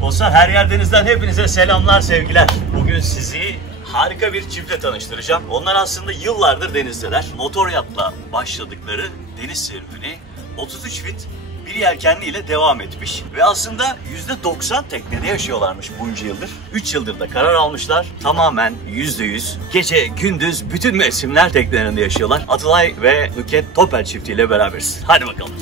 Dostlar, her yerdenizden hepinize selamlar, sevgiler. Bugün sizi harika bir çiftle tanıştıracağım. Onlar aslında yıllardır denizdeler. Motor yatla başladıkları deniz serüveni 33 fit bir yelkenli ile devam etmiş. Ve aslında %90 teknede yaşıyorlarmış bunca yıldır. 3 yıldır da karar almışlar. Tamamen %100 gece gündüz bütün mevsimler teknelerinde yaşıyorlar. Atılay ve Nüket Topel çiftiyle beraberiz. Hadi bakalım.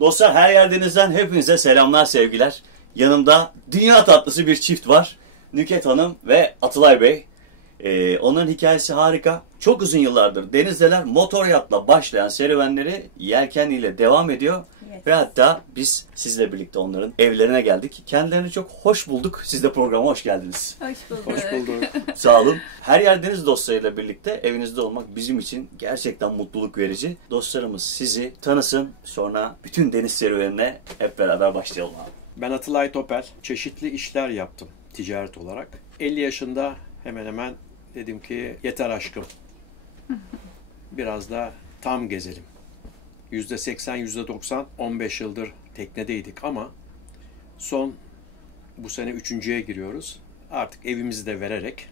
Dostlar, her yerdenizden hepinize selamlar, sevgiler. Yanımda dünya tatlısı bir çift var. Nüket Hanım ve Atılay Bey. Onların hikayesi harika. Çok uzun yıllardır denizdeler. Motor yatla başlayan serüvenleri yelkenliyle devam ediyor. Evet. Ve hatta biz sizle birlikte onların evlerine geldik. Kendilerini çok hoş bulduk. Siz de programa hoş geldiniz. Hoş bulduk. Hoş bulduk. Sağ olun. Her yer deniz dostlarıyla birlikte evinizde olmak bizim için gerçekten mutluluk verici. Dostlarımız sizi tanısın. Sonra bütün deniz serüvenine hep beraber başlayalım abi. Ben Atılay Topel. Çeşitli işler yaptım ticaret olarak. 50 yaşında hemen hemen dedim ki yeter aşkım. Biraz da tam gezelim. %80, %90, 15 yıldır teknedeydik ama bu sene 3.'ye giriyoruz. Artık evimizi de vererek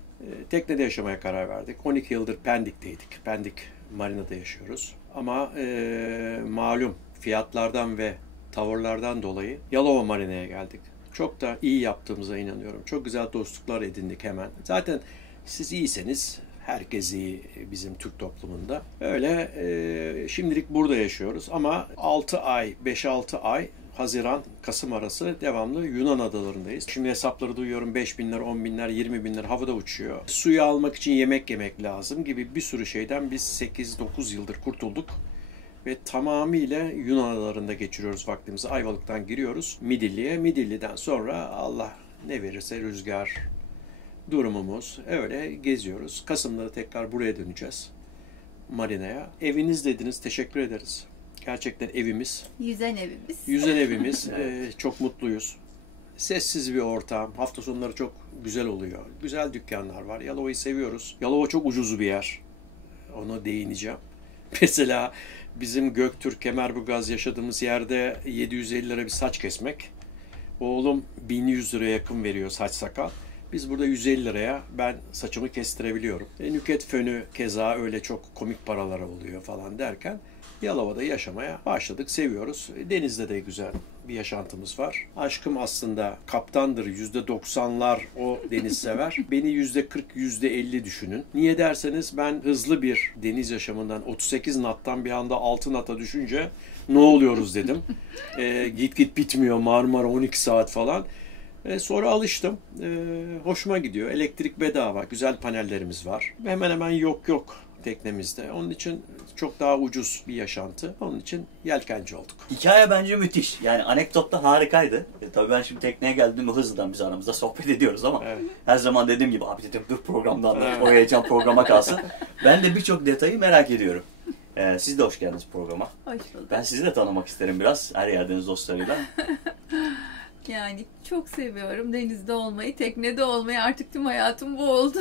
teknede yaşamaya karar verdik. 12 yıldır Pendik'teydik. Pendik Marina'da yaşıyoruz. Ama malum fiyatlardan ve tavırlardan dolayı Yalova Marina'ya geldik. Çok da iyi yaptığımıza inanıyorum. Çok güzel dostluklar edindik hemen. Zaten siz iyiyseniz herkes iyi bizim Türk toplumunda. Öyle şimdilik burada yaşıyoruz ama 5-6 ay Haziran, Kasım arası devamlı Yunan adalarındayız. Şimdi hesapları duyuyorum, 5 binler, 10 binler, 20 binler havada uçuyor. Suyu almak için yemek yemek lazım gibi bir sürü şeyden biz 8-9 yıldır kurtulduk. Ve tamamıyla Yunan adalarında geçiriyoruz vaktimizi. Ayvalık'tan giriyoruz Midilli'ye. Midilli'den sonra Allah ne verirse rüzgar durumumuz. Öyle geziyoruz. Kasım'da da tekrar buraya döneceğiz. Marina'ya. Eviniz dediniz. Teşekkür ederiz. Gerçekten evimiz. Yüzen evimiz. Yüzen evimiz. Çok mutluyuz. Sessiz bir ortam. Hafta sonları çok güzel oluyor. Güzel dükkanlar var. Yalova'yı seviyoruz. Yalova çok ucuz bir yer. Ona değineceğim. Mesela bizim Göktürk, Kemerburgaz yaşadığımız yerde 750 lira bir saç kesmek. Oğlum 1100 liraya yakın veriyor saç sakal. Biz burada 150 liraya ben saçımı kestirebiliyorum. Nüket fönü keza öyle çok komik paralara oluyor falan derken Yalova'da yaşamaya başladık. Seviyoruz. Denizde de güzel bir yaşantımız var. Aşkım aslında kaptandır. %90'lar o deniz sever. Beni %40, %50 düşünün. Niye derseniz ben hızlı bir deniz yaşamından 38 knot'tan bir anda 6 knot'a düşünce ne oluyoruz dedim. Git bitmiyor Marmara 12 saat falan. Sonra alıştım. Hoşuma gidiyor. Elektrik bedava. Güzel panellerimiz var. Hemen hemen yok teknemizde. Onun için çok daha ucuz bir yaşantı. Onun için yelkenci olduk. Hikaye bence müthiş. Yani anekdot da harikaydı. Tabii ben şimdi tekneye geldiğimde hızlıdan biz aramızda sohbet ediyoruz ama evet. Her zaman dediğim gibi abi dedim dur programdan o heyecan programa kalsın. Ben de birçok detayı merak ediyorum. Siz de hoş geldiniz programa. Hoş bulduk. Ben sizi de tanımak isterim biraz. Her yerdeniz dostlarıyla. Yani çok seviyorum denizde olmayı, teknede olmayı. Artık tüm hayatım bu oldu.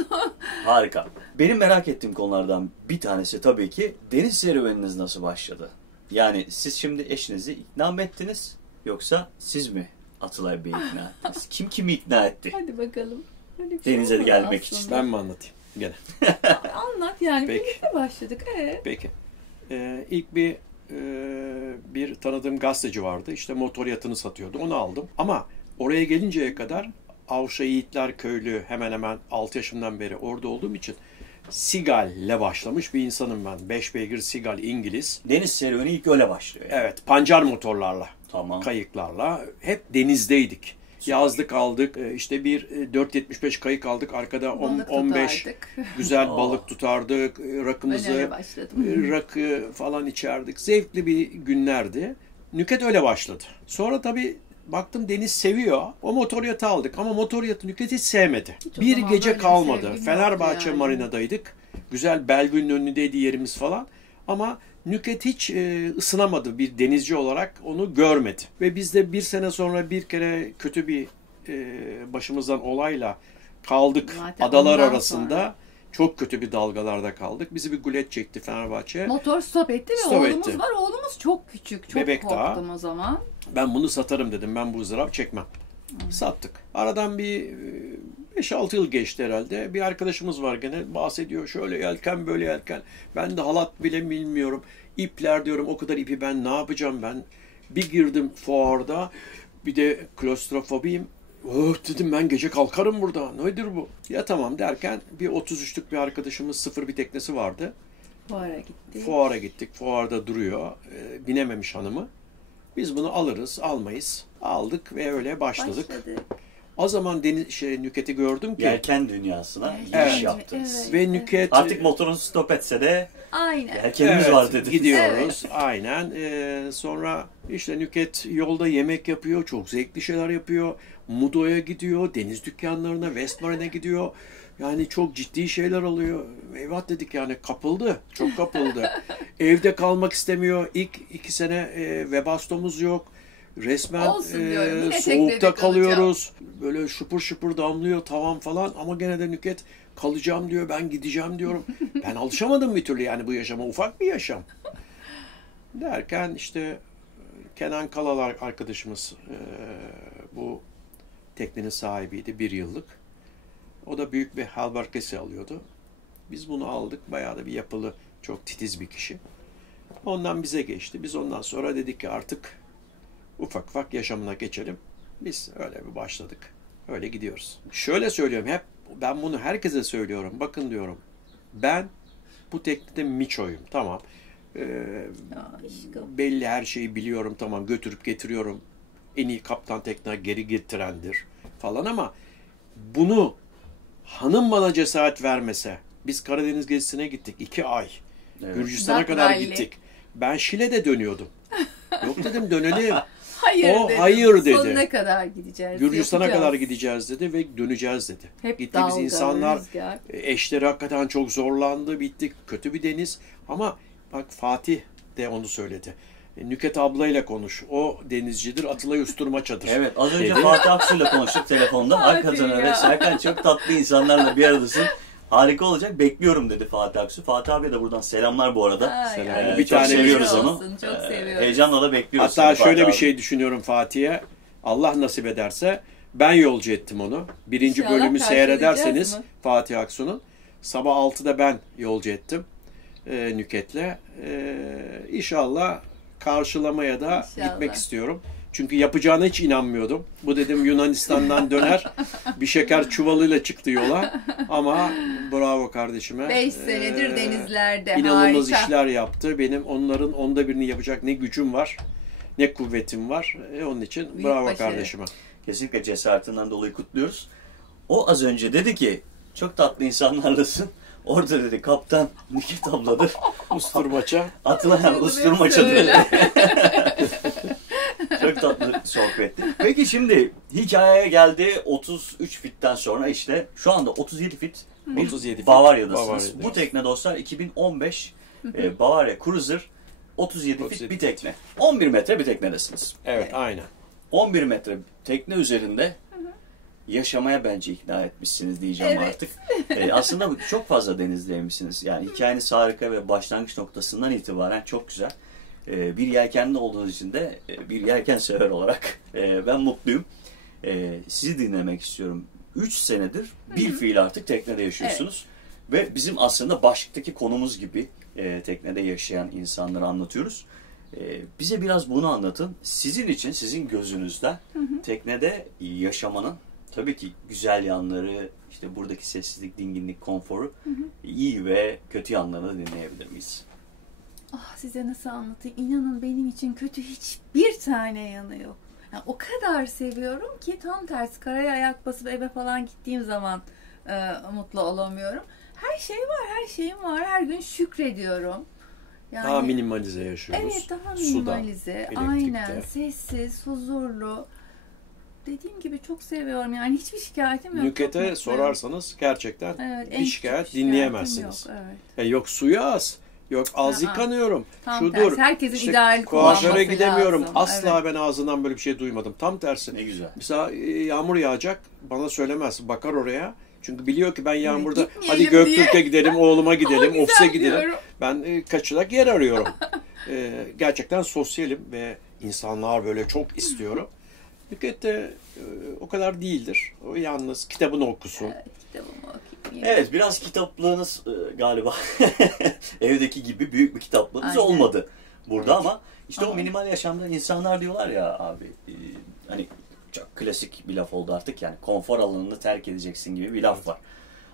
Harika. Benim merak ettiğim konulardan bir tanesi tabii ki deniz serüveniniz nasıl başladı? Yani siz şimdi eşinizi ikna mı ettiniz? Yoksa siz mi Atılay Bey'i ikna ettiniz? Kim kimi ikna etti? Hadi bakalım. Denize gelmek için. Ben mi anlatayım? Gene. Anlat yani. Peki. Birlikte başladık. Peki. İlk bir tanıdığım gazeteci vardı. İşte motor yatını satıyordu. Onu aldım. Ama oraya gelinceye kadar Avşa Yiğitler Köylü hemen hemen 6 yaşından beri orada olduğum için Sigal'le başlamış bir insanım ben. 5 beygir Sigal İngiliz. Deniz serüveni ilk öyle başlıyor. Yani. Evet. Pancar motorlarla. Tamam. Kayıklarla. Hep denizdeydik. Yazlık aldık. İşte bir 4.75 kayık aldık. Arkada 15 güzel balık tutardık. Rakımızı, rakı falan içerdik. Zevkli bir günlerdi. Nükhet öyle başladı. Sonra tabii baktım Deniz seviyor. O motor yatı aldık ama motor yatı Nükhet hiç sevmedi. Hiç o Bir zaman gece böyle bir kalmadı. sevgim Fenerbahçe yoktu yani. Marina'daydık. Güzel Belleville'nin önündeydi yerimiz falan. Ama Nükhet hiç ısınamadı bir denizci olarak, onu görmedi. Ve biz de bir sene sonra bir kere kötü bir başımızdan olayla kaldık Zaten adalar ondan arasında. sonra. Çok kötü bir dalgalarda kaldık. Bizi bir gulet çekti Fenerbahçe. Motor stop etti ve Stop oğlumuz etti. var. Oğlumuz çok küçük. Çok Bebek daha. korktum o zaman. Ben bunu satarım dedim. Ben bu ızdırap çekmem. Sattık. Aradan bir 5-6 yıl geçti herhalde. Bir arkadaşımız var gene bahsediyor. Şöyle yelken böyle yelken. Ben de halat bile bilmiyorum. İpler diyorum, o kadar ipi ben ne yapacağım ben. Bir girdim fuarda. Bir de klostrofobiyim. Oh dedim, ben gece kalkarım burada. Nedir bu? Ya tamam derken bir 33'lük bir arkadaşımız, sıfır bir teknesi vardı. Fuara gitti. Fuara gittik. Fuarda duruyor. Binememiş hanımı. Biz bunu alırız, almayız. Aldık ve öyle başladık. O zaman Nükhet'i gördüm ki. Yelken dünyasına Evet. giriş yaptınız. Evet. Ve Nükhet Artık motorun stop etse de Aynen. yelkenimiz evet, var dediniz. gidiyoruz. Aynen. Sonra işte Nükhet yolda yemek yapıyor. Çok zevkli şeyler yapıyor. Mudo'ya gidiyor. Deniz dükkanlarına, West Marine'e gidiyor. Yani çok ciddi şeyler alıyor. Eyvah dedik yani, kapıldı. Çok kapıldı. Evde kalmak istemiyor. İlk 2 sene Webasto'muz yok. Resmen Olsun diyorum, yine teknede soğukta kalacağım. kalıyoruz. Böyle şupur şupur damlıyor tavan falan. Ama gene de Nükhet kalacağım diyor. Ben gideceğim diyorum. Ben alışamadım bir türlü yani bu yaşama. Ufak bir yaşam. Derken işte Kenan Kalalar arkadaşımız bu teknenin sahibiydi 1 yıllık. O da büyük bir halbarkesi alıyordu. Biz bunu aldık. Bayağı da bir yapılı, çok titiz bir kişi. Ondan bize geçti. Biz ondan sonra dedik ki artık ufak ufak yaşamına geçelim. Biz öyle bir başladık. Öyle gidiyoruz. Şöyle söylüyorum, hep ben bunu herkese söylüyorum. Bakın diyorum, ben bu teknede miçoyum. Tamam. Belli her şeyi biliyorum. Tamam, götürüp getiriyorum. En iyi kaptan tekne geri getirendir falan ama bunu hanım bana cesaret vermese, biz Karadeniz gezisine gittik 2 ay. Evet. Gürcistan'a kadar Rally. gittik. Ben Şile'de dönüyordum. Yok dedim, dönelim. Hayır O dedi. hayır dedi. Sonuna kadar gideceğiz. Gürcistan'a yapacağız. kadar gideceğiz dedi ve döneceğiz dedi. Hep Gittiğimiz dalga, insanlar, rüzgar. eşleri hakikaten çok zorlandı, bittik. Kötü bir deniz ama bak Fatih de onu söyledi. Nükhet ablayla konuş. O denizcidir, Atılay Usturmaçadır. Evet, az önce dedi. Fatih Aksu'yla konuştuk telefonda. Fatih Hakikaten ya. öyle. Serkan, çok tatlı insanlarla bir aradasın. Harika olacak. Bekliyorum dedi Fatih Aksu. Fatih abiye de buradan selamlar bu arada. Ay, Selam. ay, Bir çok tane seviyoruz olsun, onu. Çok seviyoruz. Heyecanla da bekliyoruz. Hatta seni şöyle Fatih bir abi. şey düşünüyorum Fatih'e. Allah nasip ederse ben yolcu ettim onu. 1. İnşallah bölümü seyrederseniz karşılayacağız mı? Fatih Aksu'nun. Sabah 6'da ben yolcu ettim Nükhet'le. İnşallah karşılamaya da İnşallah. gitmek istiyorum. Çünkü yapacağına hiç inanmıyordum. Bu dedim Yunanistan'dan döner. Bir şeker çuvalıyla çıktı yola. Ama bravo kardeşime. 5 senedir denizlerde. İnanılmaz Harika. işler yaptı. Benim onların onda birini yapacak ne gücüm var, ne kuvvetim var. Onun için Büyük bravo başarı. kardeşime. Kesinlikle cesaretinden dolayı kutluyoruz. O az önce dedi ki çok tatlı insanlarlasın. Orada dedi kaptan Nükhet abladır. Usturmaça. Atılan usturmaçadır. Söyle. Çok tatlı sohbetti. Peki şimdi hikayeye geldi 33 fitten sonra işte şu anda 37 fit bir 37 fit Bavarya'dasınız. Bavarya'dayız. Bu tekne dostlar 2015 Bavarya Cruiser 37 fit 37 bir fit. tekne. 11 metre bir teknedesiniz. Evet, aynen. 11 metre tekne üzerinde yaşamaya bence ikna etmişsiniz diyeceğim Evet. artık. Aslında çok fazla denizleymişsiniz. Yani hikayeniz harika ve başlangıç noktasından itibaren çok güzel. Bir yelkenli olduğunuz için de bir yelken sever olarak ben mutluyum. Sizi dinlemek istiyorum. 3 senedir bir fiil artık teknede yaşıyorsunuz. Ve bizim aslında başlıktaki konumuz gibi teknede yaşayan insanları anlatıyoruz. Bize biraz bunu anlatın. Sizin için, sizin gözünüzden teknede yaşamanın tabii ki güzel yanları, işte buradaki sessizlik, dinginlik, konforu, iyi ve kötü yanlarını dinleyebilir miyiz? Ah, size nasıl anlatayım? İnanın benim için kötü hiçbir tane yanı yok. Yani o kadar seviyorum ki tam tersi karaya ayak basıp eve falan gittiğim zaman mutlu olamıyorum. Her şey var, her şeyim var. Her gün şükrediyorum. Yani, Daha minimalize yaşıyoruz. Evet, daha Suda, minimalize. elektrikte. Aynen. Sessiz, huzurlu. Dediğim gibi çok seviyorum. Yani hiçbir şikayetim yok. Nüket'e sorarsanız gerçekten evet, bir şikayet dinleyemezsiniz. Yok, evet. Yok suyu az, yok az yıkanıyorum, Tam şudur. tersi. Herkesin ideal kuaföre kullanması gidemiyorum. lazım. Asla Evet. ben ağzından böyle bir şey duymadım. Tam tersi. Ne güzel. Mesela yağmur yağacak, bana söylemez. Bakar oraya. Çünkü biliyor ki ben yağmurda gitmeyelim hadi Göktürk'e diye. gidelim, oğluma gidelim, Güzel ofise gidelim. diyorum. Ben kaçacak yer arıyorum. Gerçekten sosyalim ve insanlar böyle çok istiyorum. Nüket de o kadar değildir. O yalnız kitabını okusun. Evet, kitabımı okuyayım. Evet, biraz kitaplığınız galiba evdeki gibi büyük bir kitaplığınız Aynen. olmadı burada Evet. ama işte o minimal yaşamda insanlar diyorlar ya abi, hani çok klasik bir laf oldu artık, yani konfor alanını terk edeceksin gibi bir laf var.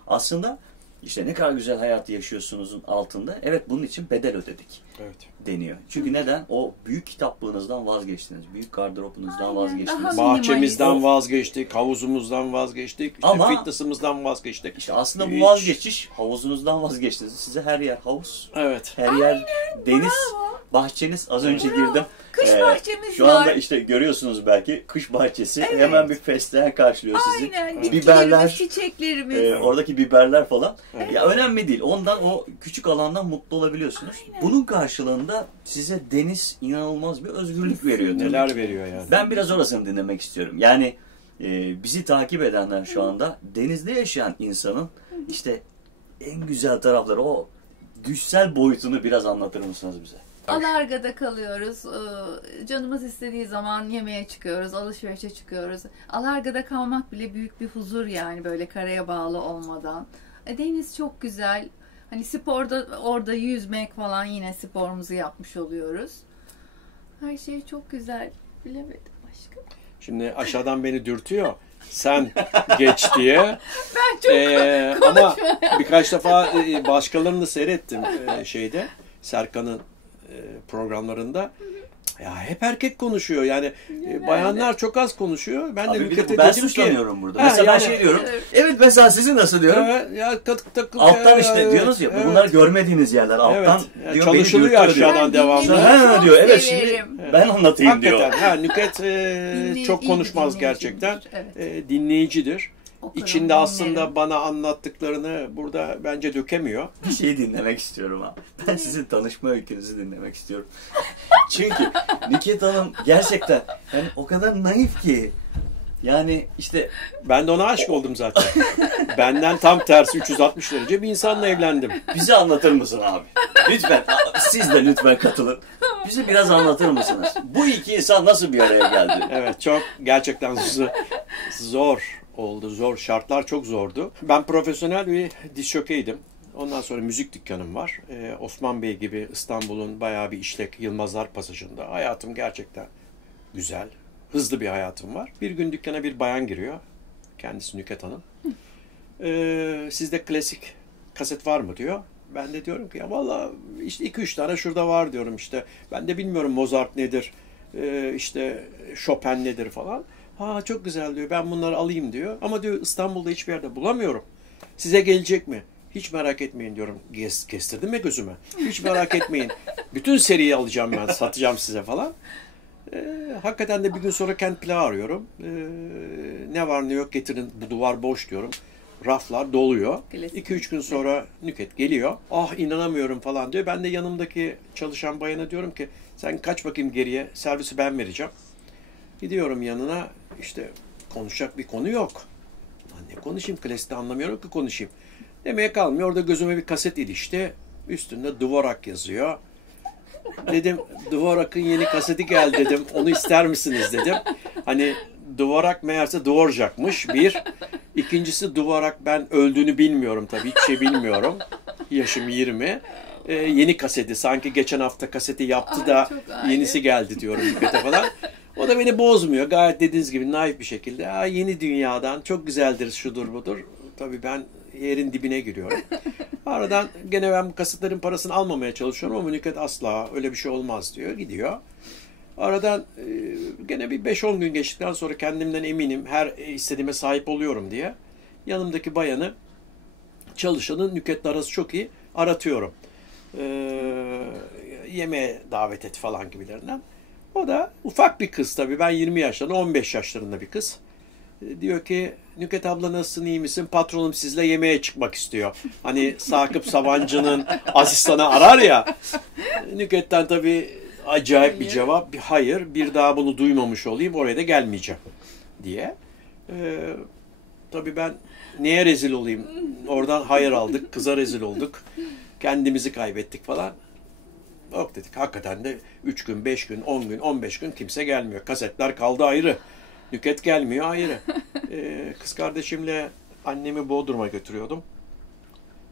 Aslında işte ne kadar güzel hayatı yaşıyorsunuzun altında evet bunun için bedel ödedik Evet. deniyor. Çünkü neden? O büyük kitaplığınızdan vazgeçtiniz. Büyük gardıropunuzdan Aynen, vazgeçtiniz. daha Bahçemizden minimalist. vazgeçtik, havuzumuzdan vazgeçtik, işte Ama- fitness'ımızdan vazgeçtik. İşte aslında bu Hiç. vazgeçiş, havuzunuzdan vazgeçtiniz. Size her yer havuz, Evet. her yer deniz, bravo. bahçeniz. Az önce Bravo. girdim. Kış bahçemiz Şu anda var. işte görüyorsunuz belki kış bahçesi. Evet. Hemen bir fesleğen karşılıyor sizi. Aynen. Biberler, Bitkilerimiz, çiçeklerimiz. oradaki biberler falan. Ya önemli değil. Ondan, o küçük alandan mutlu olabiliyorsunuz. Bunun karşılığında size deniz inanılmaz bir özgürlük veriyor. tabii Neler ki. veriyor yani. Ben biraz orasını dinlemek istiyorum. Yani bizi takip edenler şu anda denizde yaşayan insanın işte en güzel tarafları, o güçsel boyutunu biraz anlatır mısınız bize? Alarga'da kalıyoruz. Canımız istediği zaman yemeğe çıkıyoruz, alışverişe çıkıyoruz. Alarga'da kalmak bile büyük bir huzur yani, böyle karaya bağlı olmadan. Deniz çok güzel. Hani sporda orada yüzmek falan, yine sporumuzu yapmış oluyoruz. Her şey çok güzel. Bilemedim aşkım. Şimdi aşağıdan beni dürtüyor. Sen geç diye. Ben çok Ama birkaç defa başkalarını da seyrettim şeyde. Serkan'ın programlarında. Ya hep erkek konuşuyor. Yani bayanlar çok az konuşuyor. Ben de Abi bir Nüket'e de ben dedim ki. suçlanıyorum burada. Ha, Mesela ben yani- şey diyorum. Evet. Evet mesela sizin nasıl diyorum. Ya katık takıl. Alttan işte diyorsunuz ya, bunlar görmediğiniz yerler. Alttan Evet. Ya diyor, çalışılıyor beni dürtüyor aşağıdan diyor. devamlı. dinlemeyi Ha çok diyor, evet severim. şimdi ben anlatayım diyor. Hakikaten. Nüket Dinleyici, çok iyi bir konuşmaz dinleyicidir. gerçekten. Evet. Dinleyicidir. Okurum, İçinde aslında dinlerim. bana anlattıklarını burada bence dökemiyor. Bir şey dinlemek istiyorum abi. Ben sizin tanışma öykünüzü dinlemek istiyorum. Çünkü Nükhet Hanım gerçekten yani o kadar naif ki. Yani işte Ben de ona aşık oldum zaten. Benden tam tersi 360 derece bir insanla evlendim. bize anlatır mısın abi? Lütfen siz de lütfen katılın. Bize biraz anlatır mısınız? Bu iki insan nasıl bir araya geldi? Evet, çok gerçekten zor oldu. Zor. Şartlar çok zordu. Ben profesyonel bir diz jokeydim. Ondan sonra müzik dükkanım var. Osman Bey gibi İstanbul'un bayağı bir işlek Yılmazlar Pasajı'nda. Hayatım gerçekten güzel. Hızlı bir hayatım var. Bir gün dükkana bir bayan giriyor. Kendisi Nükhet Hanım. Sizde klasik kaset var mı diyor. Ben de diyorum ki ya valla işte 2-3 tane şurada var diyorum işte. Ben de bilmiyorum Mozart nedir, işte Chopin nedir falan. Ha çok güzel diyor, ben bunları alayım diyor. Ama diyor İstanbul'da hiçbir yerde bulamıyorum. Size gelecek mi? Hiç merak etmeyin diyorum. Kestirdim mi gözüme? Hiç merak etmeyin. Bütün seriyi alacağım ben, satacağım size falan. Hakikaten de bir gün sonra Kent Plağı arıyorum. Ne var ne yok getirin, bu duvar boş diyorum. Raflar doluyor. Klasik. 2-3 gün sonra Nükhet geliyor. Ah inanamıyorum falan diyor. Ben de yanımdaki çalışan bayana diyorum ki sen kaç bakayım geriye, servisi ben vereceğim. Gidiyorum yanına, işte konuşacak bir konu yok. Lan ne konuşayım, klasikte anlamıyorum ki konuşayım. Demeye kalmıyor. Orada gözüme bir kaset ilişti. Üstünde Dvorak yazıyor. Dedim Dvorak'ın yeni kaseti geldi dedim. Onu ister misiniz dedim. Hani Dvorak meğerse Dvorak'mış bir. İkincisi Dvorak, ben öldüğünü bilmiyorum tabii. Hiçbir şey bilmiyorum. Yaşım 20. Yeni kaseti. Sanki geçen hafta kaseti yaptı Ay, da çok ayrı. yenisi geldi diyorum Nükhet'e falan. O da beni bozmuyor. Gayet dediğiniz gibi naif bir şekilde. Yeni dünyadan çok güzeldir şudur budur. Tabii ben yerin dibine giriyorum. Aradan gene ben bu kasetlerin parasını almamaya çalışıyorum ama Nükhet asla öyle bir şey olmaz diyor. Gidiyor. Aradan gene bir 5-10 gün geçtikten sonra kendimden eminim, her istediğime sahip oluyorum diye yanımdaki bayanı, çalışanın Nükhet'le arası çok iyi, aratıyorum. yemeğe davet et falan gibilerinden. O da ufak bir kız tabii. Ben 20 yaşlarında, 15 yaşlarında bir kız. Diyor ki Nükhet abla nasılsın, iyi misin? Patronum sizle yemeğe çıkmak istiyor. Hani Sakıp Sabancı'nın asistanı arar ya. Nükhet'ten tabii acayip bir cevap. Hayır, bir daha bunu duymamış olayım, oraya da gelmeyeceğim diye. Tabii ben neye rezil olayım? Oradan hayır aldık, kıza rezil olduk. Kendimizi kaybettik falan. Yok dedik. Hakikaten de 3 gün, 5 gün, 10 gün, 15 gün kimse gelmiyor. Kasetler kaldı ayrı. Nükhet gelmiyor ayrı. Kız kardeşimle annemi Bodrum'a götürüyordum.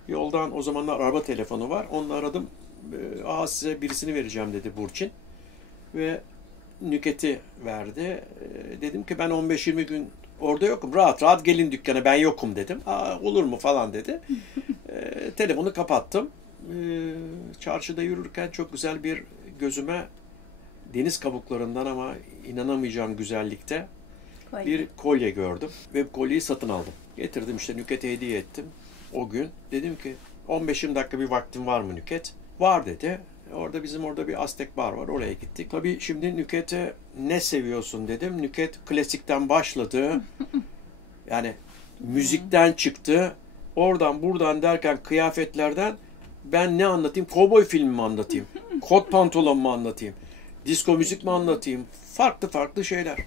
Yoldan o zamanlar araba telefonu var. Onu aradım. Size birisini vereceğim dedi Burçin. Ve Nükhet'i verdi. Dedim ki ben 15-20 gün orada yokum. Rahat rahat gelin dükkana, ben yokum dedim. Olur mu falan dedi. Telefonu kapattım. Çarşıda yürürken çok güzel bir gözüme deniz kabuklarından ama inanamayacağım güzellikte bir kolye gördüm. Ve kolyeyi satın aldım. Getirdim işte Nükhet'e hediye ettim. O gün dedim ki 15-20 dakika bir vaktin var mı Nükhet? Var dedi. Bizim orada bir Aztek bar var. Oraya gittik. Tabii şimdi Nükhet'e ne seviyorsun dedim. Nükhet klasikten başladı. Yani müzikten çıktı. Oradan buradan derken kıyafetlerden ben ne anlatayım? Kovboy filmi mi anlatayım? Kot pantolon mu anlatayım? Disko müzik mi anlatayım? Farklı farklı şeyler.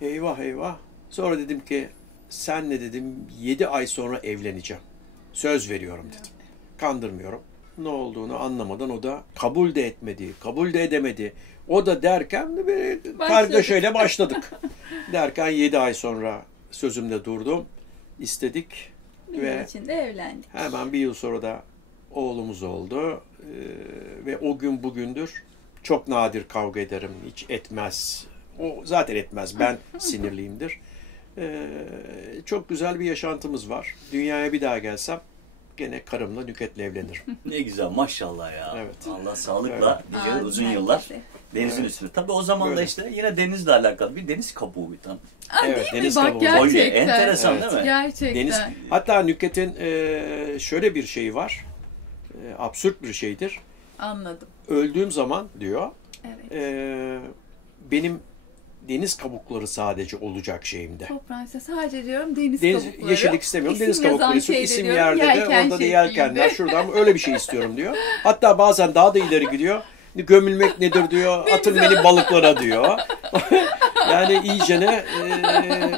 Eyvah eyvah. Sonra dedim ki senle dedim 7 ay sonra evleneceğim. Söz veriyorum dedim. Kandırmıyorum. Ne olduğunu anlamadan o da kabul de etmedi, kabul de edemedi. O da derken kargaşayla başladık. Derken 7 ay sonra sözümde durdum. İstedik ve içinde evlendik. Hemen bir yıl sonra da oğlumuz oldu. Ve o gün bugündür çok nadir kavga ederim. Hiç etmez. O zaten etmez. Ben sinirliyimdir. Çok güzel bir yaşantımız var. Dünyaya bir daha gelsem gene karımla Nükhet'le evlenirim. Ne güzel maşallah ya. Evet. Allah sağlıkla Evet. nice uzun yıllar denizin üstünde. Tabii o zaman da Böyle. işte yine denizle alakalı bir deniz kabuğu bir tane. Evet, deniz Bak kabuğu. gerçekten. Enteresan değil mi? Gerçekten. Deniz. Hatta Nükhet'in şöyle bir şeyi var. Absürt bir şeydir. Anladım. Öldüğüm zaman diyor Evet. benim deniz kabukları sadece olacak şeyimde. Toprağın sadece diyorum deniz kabukları. Yeşillik istemiyorum. İsim Deniz yazan kabukları şeyde isim diyorum, yerde de yelken orada da şeklinde. yelkenler şuradan öyle bir şey istiyorum diyor. Hatta bazen daha da ileri gidiyor. Gömülmek nedir diyor. Atın beni balıklara diyor. Yani iyicene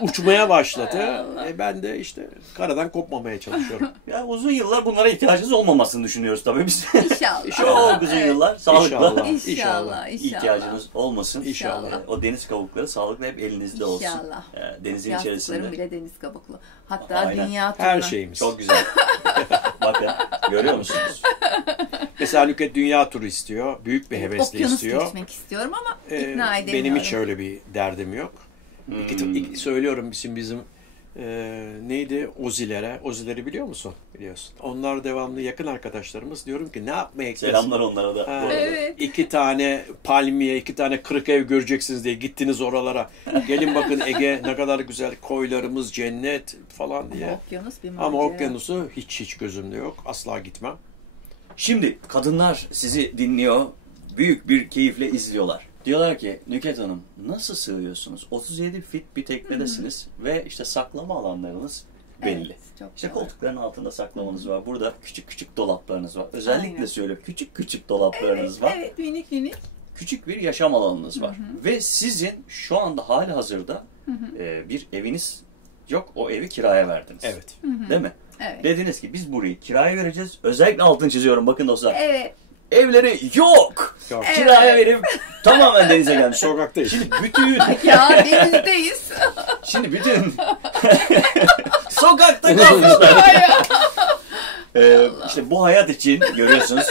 uçmaya başladı. Ben de işte karadan kopmamaya çalışıyorum. Ya uzun yıllar bunlara ihtiyacımız olmamasını düşünüyoruz tabii biz. İnşallah. Çok uzun yıllar sağlıkla İnşallah. ihtiyacınız olmasın. İnşallah. O deniz kabukları sağlıkla hep elinizde olsun. İnşallah. Denizin Yastıklarım içerisinde. bile deniz kabuklu. Hatta Aynen. dünya turuna. Her şeyimiz. Çok güzel. Bakın görüyor musunuz? Mesela Nükhet dünya turu istiyor. Büyük bir hevesle Okyanus istiyor. geçmek istiyorum ama ikna edemiyorum. Benim hiç öyle bir derdim yok. Söylüyorum bizim neydi Ozileri biliyor musun? Biliyorsun. Onlar devamlı yakın arkadaşlarımız. Diyorum ki ne yapmaya gidiyorsunuz? Selamlar onlara da. bu arada. Evet. 2 tane palmiye, 2 tane kırık ev göreceksiniz diye gittiniz oralara. Gelin bakın Ege ne kadar güzel, koylarımız cennet falan diye. Okyanus bir macera. Ama okyanusu hiç gözümde yok. Asla gitmem. Şimdi kadınlar sizi dinliyor, büyük bir keyifle izliyorlar. Diyorlar ki Nükhet Hanım nasıl sığıyorsunuz? 37 fit bir teknedesiniz ve işte saklama alanlarınız belli. Evet, çok İşte doğru. koltukların altında saklamanız var. Burada küçük küçük dolaplarınız var. Özellikle Aynen. söylüyorum küçük küçük dolaplarınız var. Evet, minik minik. Küçük bir yaşam alanınız var. Ve sizin şu anda hali hazırda bir eviniz yok. O evi kiraya verdiniz. Evet. Değil mi? Evet. Dediniz ki biz burayı kiraya vereceğiz. Özellikle altını çiziyorum bakın dostlar. Evet. Evleri yok. Yok. Kiraya verip tamamen denize gelmiş. Sokaktayiz. Şimdi bütün Ya denizdeyiz. sokakta kalmışlar. İşte bu hayat için görüyorsunuz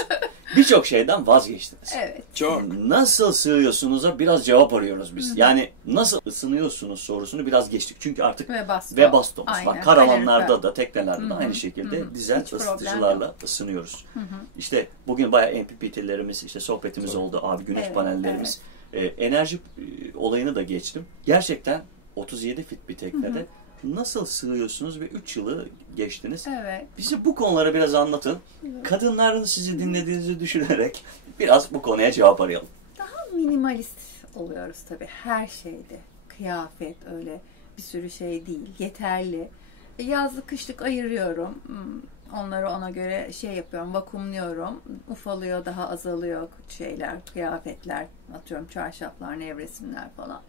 birçok şeyden vazgeçtiniz. Evet. Çok. Nasıl sığıyorsunuz'a biraz cevap arıyoruz biz. Yani nasıl ısınıyorsunuz sorusunu biraz geçtik. Çünkü artık Ve baston. bastomuz var. Aynen. Karavanlarda Kalorifer. da, teknelerde de aynı şekilde dizel Hiç problem ısıtıcılarla ısınıyoruz. İşte bugün bayağı MPPT'lerimiz, işte sohbetimiz oldu. Abi güneş Evet, panellerimiz. Enerji olayını da geçtim. Gerçekten 37 fit bir teknede nasıl sığıyorsunuz ve 3 yılı geçtiniz. Evet. Bize bu konuları biraz anlatın. Kadınların sizi dinlediğinizi düşünerek Biraz bu konuya cevap arayalım. Minimalist oluyoruz tabii her şeyde. Kıyafet öyle bir sürü şey değil. Yeterli. Yazlık kışlık ayırıyorum. Onları ona göre şey yapıyorum, vakumluyorum. Ufalıyor, daha azalıyor şeyler, kıyafetler, atıyorum çarşaflar, nevresimler falan.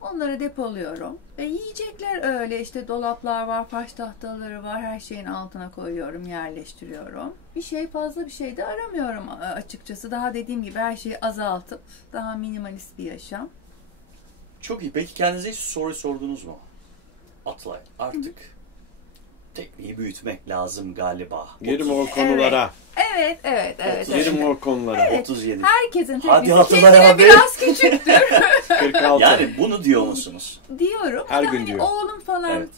Onları depoluyorum. Ve yiyecekler öyle işte dolaplar var, faş tahtaları var. Her şeyin altına koyuyorum, yerleştiriyorum. Fazla bir şey de aramıyorum açıkçası. Daha dediğim gibi her şeyi azaltıp daha minimalist bir yaşam. Çok iyi. Peki kendinize hiç soru sordunuz mu? Atlay, artık tekniği büyütmek lazım galiba. Girim o konulara. Evet. Girim o konulara. Evet. 37. Herkesin Hadi teknisi Atlay kendine abi. biraz küçüktür. 46. Yani bunu diyor musunuz? Diyorum. Her Yani gün diyor. oğlum falan Evet.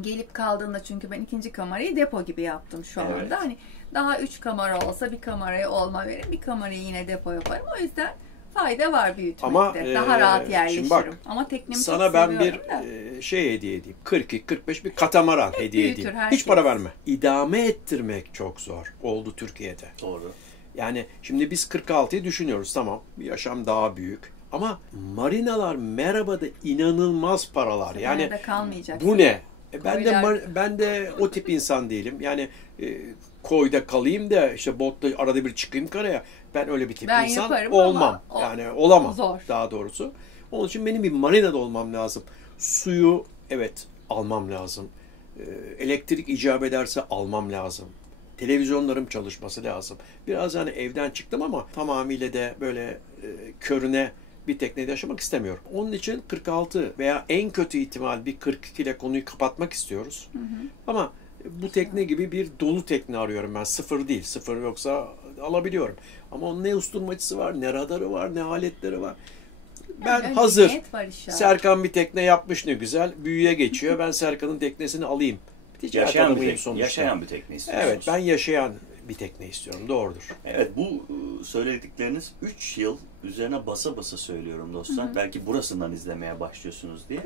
gelip kaldığında, çünkü ben ikinci kamerayı depo gibi yaptım şu anda. Evet. Hani daha 3 kamera olsa bir kameraya olma verin, bir kamerayı yine depo yaparım. O yüzden fayda var büyütmekte. Ama, daha rahat şimdi yerleşirim. bak, Ama teknemi çok Sana ben bir seviyorum da. şey hediye edeyim. 42-45 bir katamaran hediye büyütür edeyim. herkes. Hiç para verme. İdame ettirmek çok zor oldu Türkiye'de. Doğru. Yani şimdi biz 46'yı düşünüyoruz, tamam. Bir yaşam daha büyük. Ama marinalar merhabada inanılmaz paralar. Yani Nerede kalmayacak. bu ne? Koylar. Ben de o tip insan değilim. Yani koyda kalayım da işte botla arada bir çıkayım karaya. Ben öyle bir tip Ben insan yaparım olmam. ama Yani olamam zor. daha doğrusu. Onun için benim bir marinada olmam lazım. Suyu evet almam lazım. Elektrik icap ederse almam lazım. Televizyonlarım çalışması lazım. Biraz hani evden çıktım ama tamamıyla de böyle körüne bir teknede yaşamak istemiyorum. Onun için 46 veya en kötü ihtimal bir 42 ile konuyu kapatmak istiyoruz. Ama bu tekne gibi bir dolu tekne arıyorum ben. Sıfır değil. Sıfır yoksa alabiliyorum. Ama onun ne usturmacısı var, ne radarı var, ne aletleri var. Ben Yani hazır. niyet var inşallah. Serkan bir tekne yapmış ne güzel. Büyüye geçiyor. Ben Serkan'ın teknesini alayım. Ticaret Yaşayan bir, adamıyım sonuçta. yaşayan bir tekne istiyorsunuz. Evet, ben yaşayan bir tekne istiyorum. Doğrudur. Evet, bu söyledikleriniz 3 yıl üzerine basa basa söylüyorum dostlar. Belki burasından izlemeye başlıyorsunuz diye.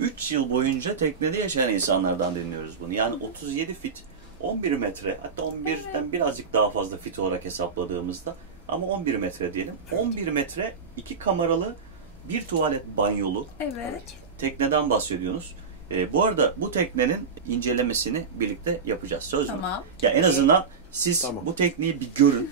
3 yıl boyunca teknede yaşayan insanlardan dinliyoruz bunu. Yani 37 fit, 11 metre, hatta 11'den birazcık daha fazla fit olarak hesapladığımızda, ama 11 metre diyelim. Evet. 11 metre, 2 kameralı, bir tuvalet banyolu Evet. tekneden bahsediyorsunuz. Bu arada bu teknenin incelemesini birlikte yapacağız. Söz mü? Tamam. Ya en azından siz Tamam. bu tekneyi bir görün.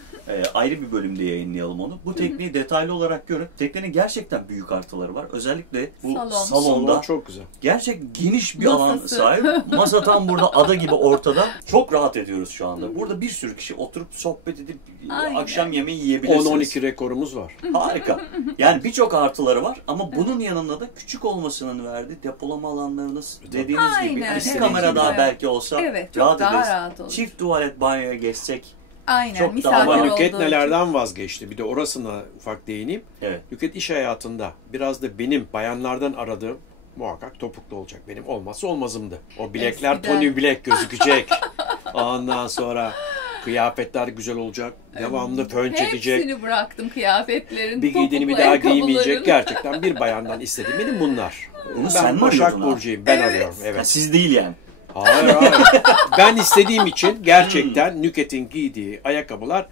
Ayrı bir bölümde yayınlayalım onu. Bu tekneyi detaylı olarak görün. Teknenin gerçekten büyük artıları var. Özellikle bu Salon. salonda Salon çok güzel. gerçek geniş bir Masası. alan sahip. Masa tam burada ada gibi ortada. Çok rahat ediyoruz şu anda. Burada bir sürü kişi oturup sohbet edip Aynen. akşam yemeği yiyebilirsiniz. 10-12 rekorumuz var. Harika. Yani birçok artıları var ama bunun yanında da küçük olmasının verdiği depolama alanlarınız, dediğiniz gibi Aynen, iki evet. kamera daha Evet. belki olsa Evet, çok rahat daha ederiz. rahat olur. Çift tuvalet banyoya geçsek. Aynen. Çok daha misafir Ama var. olduğu Nüket için. nelerden vazgeçti? Bir de orasına ufak değineyim. Evet. Nüket iş hayatında biraz da benim bayanlardan aradığım muhakkak topuklu olacak. Benim olmazsa olmazımdı. O bilekler Eskiden. Tony Black gözükecek. Ondan sonra kıyafetler güzel olacak. Devamlı fön çekecek. Hepsini bıraktım kıyafetlerin. Bir giydiğini bir topuklu daha giymeyecek. ayakkabıların. Gerçekten bir bayandan istediğim benim bunlar. Bunu sen Ben mi Başak arıyordun ha? Burcu'yum. Ben Evet. arıyorum. Ha, Evet. siz değil yani. Hayır. Ben istediğim için gerçekten Nüket'in giydiği ayakkabılar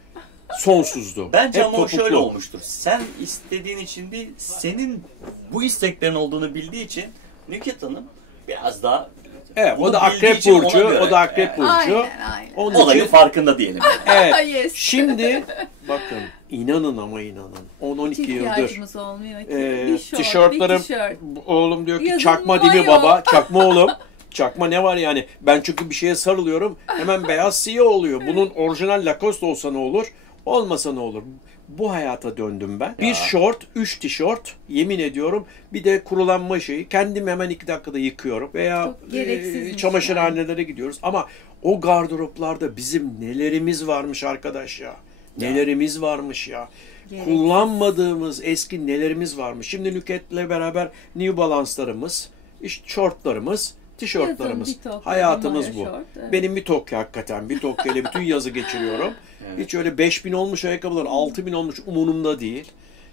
sonsuzdu. Bence Hep ama o topuklu. şöyle olmuştur. Sen istediğin için değil, senin bu isteklerin olduğunu bildiği için Nüket Hanım biraz daha Evet, bunu o da bildiği Akrep için ona Burcu. göre. O da Akrep Evet. Burcu. Aynen. Onun olayın için farkında diyelim. evet. Yes. Şimdi bakın inanın ama inanın 10-12 Hiç yıldır ihtiyacımız olmuyor ki. Bir şort, tişörtlerim bir tişört. oğlum diyor ki Yazın çakma değil mi mayo. baba? Çakma oğlum. Çakma ne var yani? Ben çünkü bir şeye sarılıyorum. Hemen beyaz siyah oluyor. Bunun orijinal Lacoste olsa ne olur? Olmasa ne olur? Bu hayata döndüm ben. Bir şort, 3 tişört, yemin ediyorum. Bir de kurulanma şeyi. Kendim hemen 2 dakikada yıkıyorum. Veya Çok gereksizmiş çamaşırhanelere gidiyoruz. Ama o gardıroplarda bizim nelerimiz varmış arkadaş ya. Nelerimiz varmış ya. Gereksiz. Kullanmadığımız eski nelerimiz varmış. Şimdi Nüket'le beraber New Balance'larımız, işte şortlarımız, tişörtlerimiz. Yazın bir tok, Hayatımız mayo bu. şort, evet. Benim bir tok hakikaten. Bir tok ile bütün yazı geçiriyorum. Hiç öyle 5.000 olmuş ayakkabılar, 6.000 olmuş umurumda değil.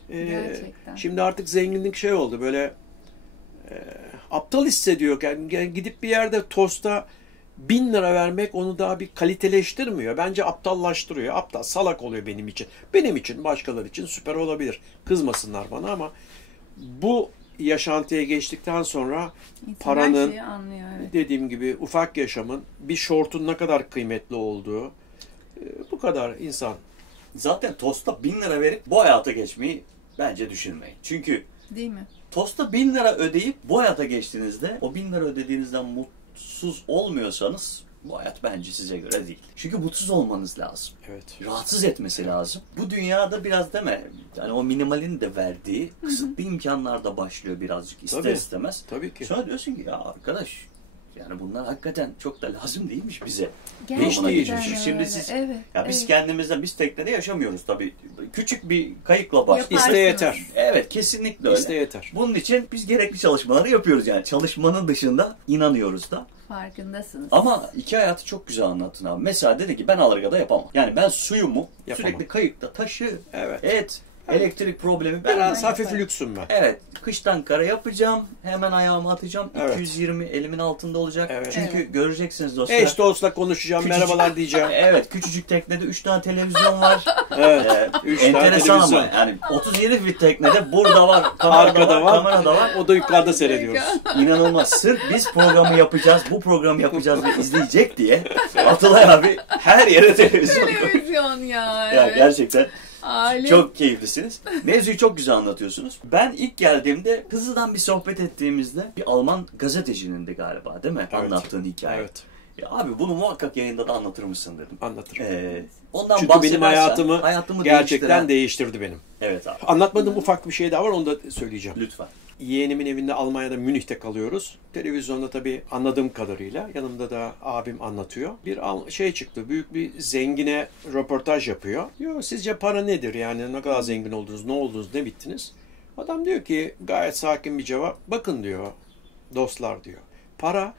Gerçekten. Şimdi artık zenginlik şey oldu böyle aptal hissediyor. Yani gidip bir yerde tosta 1000 lira vermek onu daha bir kaliteleştirmiyor. Bence aptallaştırıyor. Aptal, salak oluyor benim için. Benim için, başkaları için süper olabilir. Kızmasınlar bana ama bu yaşantıya geçtikten sonra İnsan paranın, her şeyi anlıyor, evet. dediğim gibi ufak yaşamın, bir şortun ne kadar kıymetli olduğu, bu kadar insan. Zaten tosta 1000 lira verip bu hayata geçmeyi bence düşünmeyin. Çünkü Değil mi? tosta 1000 lira ödeyip bu hayata geçtiğinizde o 1000 lira ödediğinizden mutsuz olmuyorsanız bu hayat bence size göre değil. Çünkü mutsuz olmanız lazım. Evet. Rahatsız etmesi lazım. Bu dünyada biraz değil mi? Yani o minimalin de verdiği kısıtlı imkanlarda başlıyor birazcık ister Tabii. istemez. Tabii ki. Sonra diyorsun ki ya arkadaş yani bunlar hakikaten çok da lazım değilmiş bize. Hiç değil. öyle. Şimdi siz Evet, ya biz evet. kendimizden biz teknede yaşamıyoruz tabii. Küçük bir kayıkla başlıyoruz. Yaparsınız. İste yeter. Evet kesinlikle öyle. İste yeter. Bunun için biz gerekli çalışmaları yapıyoruz yani. Çalışmanın dışında inanıyoruz da. Farkındasınız. Ama iki hayatı çok güzel anlattın abi. Mesela dedi ki ben Alırga'da yapamam. Yani ben suyumu Yapamam. sürekli kayıkta taşı, Evet. elektrik problemi. Ben Biraz hafif lüksüm ben. Evet, kıştan kara yapacağım. Hemen ayağımı atacağım. Evet. 220 elimin altında olacak. Evet. Çünkü Evet. göreceksiniz dostlar. Eş dostla konuşacağım, Küçücük- merhabalar diyeceğim. Evet, küçücük teknede 3 tane televizyon var. Evet. 3 tane Enteresan ama televizyon. yani 37 fit teknede burada var, kamerada Arkada var, kamerada var. o da yukarıda seyrediyoruz. İnanılmaz. Sırf biz programı yapacağız, bu programı yapacağız ve izleyecek diye Atılay abi her yere televizyon koyuyor. Televizyon ya. Ya Evet. gerçekten Aile. çok keyiflisiniz. Mevzuyu çok güzel anlatıyorsunuz. Ben ilk geldiğimde hızlıdan bir sohbet ettiğimizde bir Alman gazetecinin de galiba değil mi? Evet. Anlattığın hikaye. Evet, Ya abi bunu muhakkak yayında da anlatır mısın dedim. anlatırım. Ondan Çünkü benim bahsedersen, hayatımı gerçekten değiştiren- değiştirdi benim. Evet abi. Anlatmadığım ufak bir şey daha var, onu da söyleyeceğim. Lütfen. Yeğenimin evinde Almanya'da Münih'te kalıyoruz. Televizyonda tabii anladığım kadarıyla yanımda da abim anlatıyor. Bir şey çıktı, büyük bir zengine röportaj yapıyor. Diyor sizce para nedir yani ne kadar zengin oldunuz, ne oldunuz, ne bittiniz? Adam diyor ki gayet sakin bir cevap. Bakın diyor dostlar diyor. Para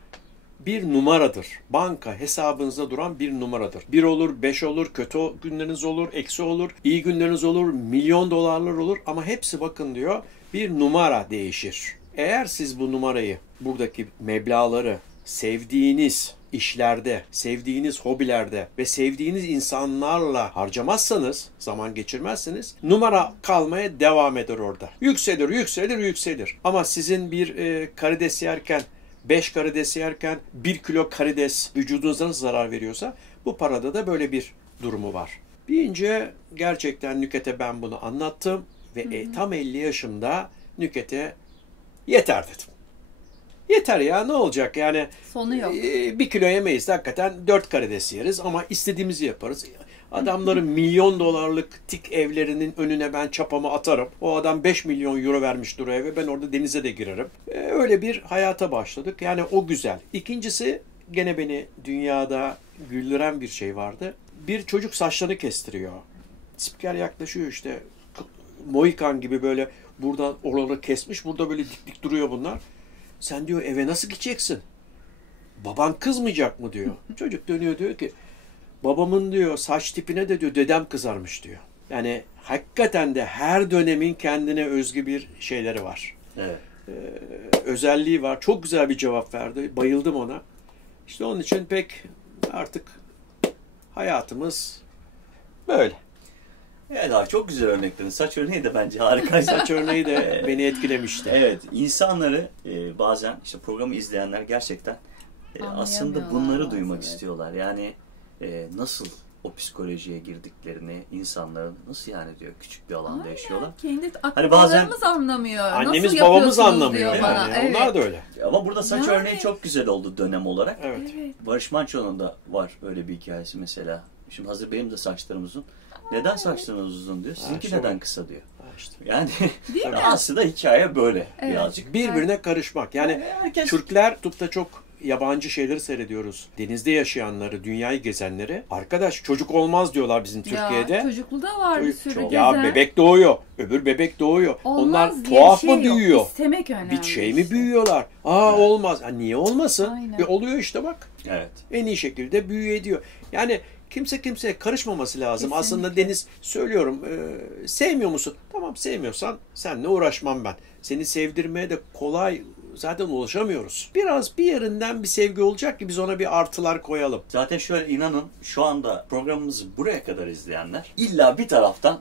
bir numaradır. Banka hesabınızda duran bir numaradır. 1 olur, 5 olur, kötü günleriniz olur, eksi olur, iyi günleriniz olur, milyon dolarlar olur ama hepsi bakın diyor bir numara değişir. Eğer siz bu numarayı, buradaki meblağları sevdiğiniz işlerde, sevdiğiniz hobilerde ve sevdiğiniz insanlarla harcamazsanız, zaman geçirmezseniz numara kalmaya devam eder orada. Yükselir, yükselir, yükselir. Ama sizin bir karides yerken 5 karides yerken 1 kilo karides vücudunuza nasıl zarar veriyorsa bu parada da böyle bir durumu var. Deyince gerçekten Nüket'e ben bunu anlattım ve tam 50 yaşımda Nüket'e yeter dedim. Yeter ya ne olacak yani Sonu yok. 1 kilo yemeyiz hakikaten 4 karides yeriz ama istediğimizi yaparız. Adamların milyon dolarlık tik evlerinin önüne ben çapamı atarım. O adam 5 milyon euro vermiş oraya ve ben orada denize de girerim. Öyle bir hayata başladık. Yani o güzel. İkincisi gene beni dünyada güldüren bir şey vardı. Bir çocuk saçlarını kestiriyor. Spiker yaklaşıyor işte. Mohikan gibi böyle buradan oraları kesmiş. Burada böyle dik dik duruyor bunlar. Sen diyor eve nasıl gideceksin? Baban kızmayacak mı diyor. Çocuk dönüyor diyor ki babamın diyor saç tipine de diyor dedem kızarmış diyor. Yani hakikaten de her dönemin kendine özgü bir şeyleri var. Evet. Özelliği var. Çok güzel bir cevap verdi. Bayıldım ona. İşte onun için pek artık hayatımız böyle. Evet abi çok güzel örneklerin. Saç örneği de bence harikaydı. Saç örneği de beni etkilemişti. Evet, insanları bazen işte programı izleyenler gerçekten aslında bunları duymak evet. istiyorlar. Yani nasıl o psikolojiye girdiklerini insanların nasıl yani diyor küçük bir alanda yaşıyorlar. Kendi Hani bazen akrabalarımız anlamıyor. Annemiz Nasıl babamız yapıyorsunuz anlamıyor diyor yani. bana. Evet. Onlar da öyle. Ama burada saç Yani. örneği çok güzel oldu dönem olarak. Evet. Evet. Barış Manço'nun da var öyle bir hikayesi mesela. Şimdi hazır benim de saçlarım uzun. Neden saçlarınız uzun diyor. Sizinki işte neden bak. kısa diyor. Ha işte. Yani Değil mi? aslında hikaye böyle Evet. birazcık. Birbirine karışmak. Yani Herkes Türkler tutup da çok yabancı şeyleri seyrediyoruz. Denizde yaşayanları, dünyayı gezenleri. Arkadaş çocuk olmaz diyorlar bizim Türkiye'de. Ya, çocukluda var bir sürü gezen. Ya bebek doğuyor, öbür bebek doğuyor. Olmaz Onlar diye bir tuhaf şey mı yok. büyüyor? İstemek önemli. Bir şey mi büyüyorlar? Olmaz. Niye olmasın? Aynen. Oluyor işte bak. Evet. En iyi şekilde büyüyor ediyor. Yani kimseye karışmaması lazım. Kesinlikle. Aslında Deniz söylüyorum sevmiyor musun? Tamam sevmiyorsan seninle uğraşmam ben. Seni sevdirmeye de kolay zaten ulaşamıyoruz. Biraz bir yerinden bir sevgi olacak ki biz ona bir artılar koyalım. Zaten şöyle inanın şu anda programımızı buraya kadar izleyenler illa bir taraftan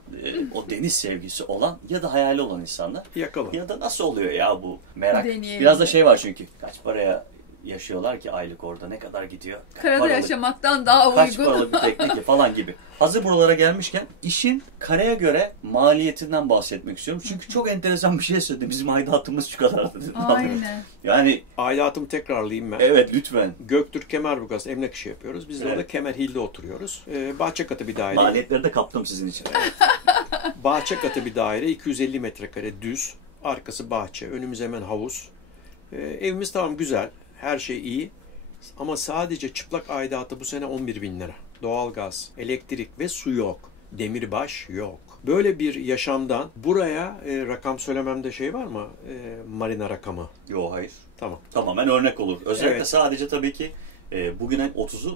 o deniz sevgisi olan ya da hayali olan insanlar Yakalım. ya da nasıl oluyor ya bu merak. Deneyelim. Biraz da şey var çünkü kaç paraya yaşıyorlar ki aylık orada ne kadar gidiyor? Kaç Karada paralık- yaşamaktan daha Kaç uygun. paralık bir tekne ki falan gibi. Hazır buralara gelmişken işin karaya göre maliyetinden bahsetmek istiyorum. Çünkü çok enteresan bir şey söyledi. Bizim aidatımız şu kadar dedi. Aynen. Yani Aidatımı tekrarlayayım ben. evet lütfen. Göktürk Kemerburgaz emlak işi yapıyoruz. Biz de Evet. orada Kemerhil'de oturuyoruz. Bahçe katı bir daire. Maliyetleri de kaptım sizin için. Bahçe katı bir daire. 250 metrekare düz. Arkası bahçe. Önümüz hemen havuz. Evimiz tamam güzel. Her şey iyi. Ama sadece çıplak aidatı bu sene 11.000 lira. Doğalgaz, elektrik ve su yok. Demirbaş yok. Böyle bir yaşamdan buraya rakam söylememde şey var mı? Marina rakamı. Yok hayır. Tamam. Tamamen örnek olur. Özellikle Evet. sadece tabii ki bugünün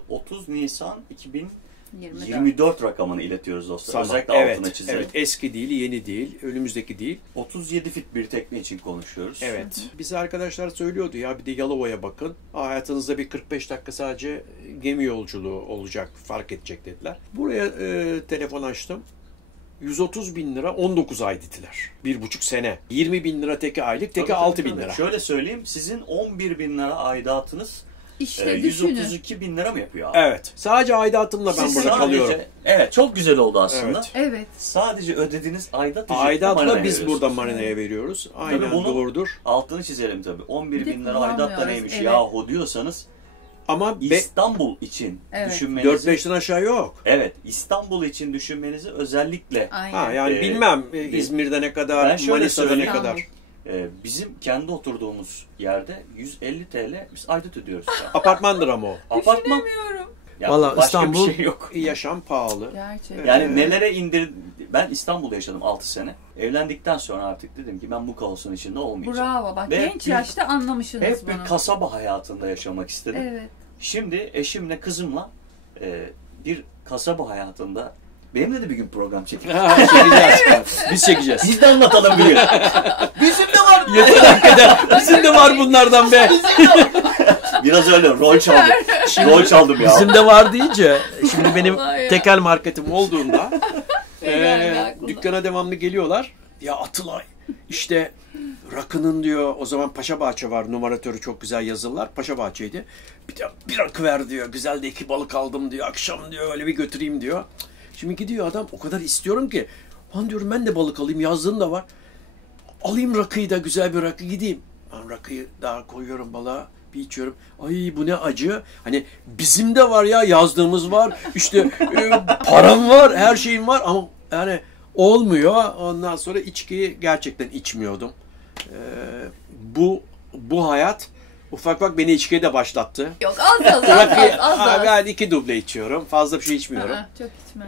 30 Nisan 24. 2024 rakamını iletiyoruz dostlar. Tamam. Özellikle Evet, altına çizelim. evet. Eski değil, yeni değil, önümüzdeki değil. 37 fit bir tekne için konuşuyoruz. Evet. Bize arkadaşlar söylüyordu ya bir de Yalova'ya bakın. Hayatınızda bir 45 dakika sadece gemi yolculuğu olacak, fark edecek dediler. Buraya telefon açtım. 130 bin lira 19 ay dediler. 1,5 sene. 20 bin lira teki aylık, teki Tabii, 6 tabii, bin tabii. lira. Şöyle söyleyeyim, sizin 11 bin lira aidatınız İşte düşünün. 132 bin lira mı yapıyor abi? Evet. Sadece aidatımla ben Siz burada sadece- kalıyorum. Evet, çok güzel oldu aslında. Evet. Evet. Sadece ödediğiniz aidat ücretini Aidatla marinaya biz veriyorsunuz. burada marinaya veriyoruz. Aynen bunu- doğrudur. Altını çizelim tabii. 11 Bir de bin lira aidat da kullanmıyoruz, neymiş evet. yahu diyorsanız Ama İstanbul için Evet. düşünmenizi... 4-5'ten aşağı yok. Evet, İstanbul için düşünmenizi özellikle Aynen. Ha yani bilmem İzmir'de ne ben kadar, şöyle Manisa'da ne söyleyeyim. kadar. Bizim kendi oturduğumuz yerde 150 TL biz aidat ödüyoruz. Apartmandır ama o. Apartman. Düşünemiyorum. Ya Valla başka İstanbul bir şey yok. yaşam pahalı. Gerçekten. Yani nelere indir... Ben İstanbul'da yaşadım 6 sene. Evlendikten sonra artık dedim ki ben bu kaosun içinde olmayacağım. Bravo bak Ve genç bir- yaşta anlamışsınız Hep bunu. bir kasaba hayatında yaşamak istedim. Evet. Şimdi eşimle kızımla bir kasaba hayatında benimle de bir gün program çekelim. Çekeceğiz. Biz çekeceğiz. Biz de anlatalım bir gün. Bizim de var. Bizim de var bunlardan be. Biraz öyle rol çaldım. Rol çaldım ya. Bizim de var deyince şimdi benim Vallahi ya. tekel marketim olduğunda geldi aklıma? dükkana devamlı geliyorlar. Ya Atılay işte rakının diyor o zaman Paşabahçe var numaratörü çok güzel yazılar. Paşabahçe'ydi. Bir rakı ver diyor. Güzel de 2 balık aldım diyor. Akşam diyor öyle bir götüreyim diyor. Şimdi gidiyor adam o kadar istiyorum ki. Lan diyorum ben de balık alayım yazlığın da var. Alayım rakıyı da güzel bir rakı gideyim. Ben rakıyı daha koyuyorum balığa. Bir içiyorum. Ay bu ne acı. Hani bizim de var ya yazdığımız var. İşte param var, her şeyim var ama yani olmuyor. Ondan sonra içkiyi gerçekten içmiyordum. Bu hayat ufak ufak beni içkiye de başlattı. Yok az Rakıyı az. ben 2 duble içiyorum. Fazla bir şey içmiyorum. Çok içmez.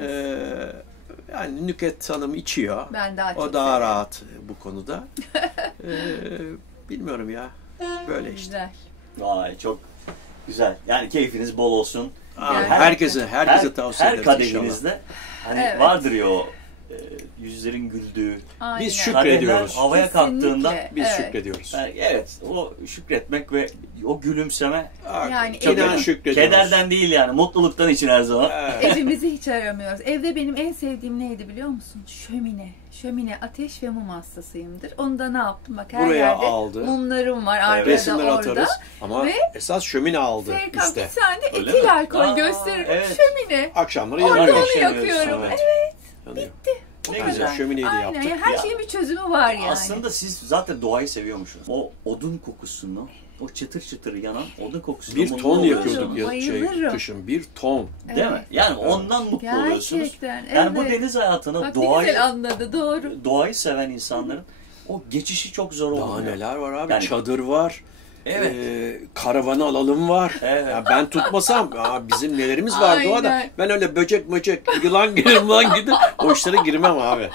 Yani Nüket Hanım içiyor. Ben daha çok O daha severim. rahat bu konuda. Bilmiyorum ya. Böyle işte. Güzel. Vay çok güzel. Yani keyfiniz bol olsun. Yani Herkese tavsiye her ederiz inşallah. kadehinizde hani Evet. vardır ya o yüzlerin güldüğü. Aynen. Biz şükür- Kadehler Şükrediyoruz. havaya Kesinlikle. kalktığında Biz Evet. şükrediyoruz. yani evet o şükretmek ve o gülümseme Yani Çok evet. şükrediyoruz. kederden değil yani mutluluktan için her zaman. Evimizi hiç aramıyoruz. Evde benim en sevdiğim neydi biliyor musun? Şömine. Şömine, ateş ve mum hastasıyımdır. Onu da ne yaptım? Bak her Buraya yerde aldı. mumlarım var arkada Resimler orada. atarız. Ama Ve esas şömine aldı Serkan üstte. bir saniye Öyle etil mi? alkol Aa, gösteririm. evet. Şömine. Akşamları Orada yanıyor. onu Yanıyor, yakıyorum. evet. Evet. Yanıyor. Ne Aynen, güzel. şömineyi de Aynen. yaptık. Ya her Ya. şeyin bir çözümü var yani. Aslında siz zaten doğayı seviyormuşsunuz. O odun kokusunu, o çıtır çıtır yanan odun kokusunu Bir mutlu ton oluyorsunuz. yakıyorduk Bayılırım. kışın. Bir ton. Değil mi? Evet. Yani ondan mutlu oluyorsunuz. Gerçekten. Yani bu evet. deniz hayatına Bak ne güzel anladı. Doğru. doğayı seven insanların o geçişi çok zor Daha olmuyor. neler var abi? Yani- Çadır var. Evet. Karavanı alalım var. Evet. Ya ben tutmasam bizim nelerimiz var Aynen. doğada. Ben öyle böcek yılan giderim lan giderim. O işlere girmem abi.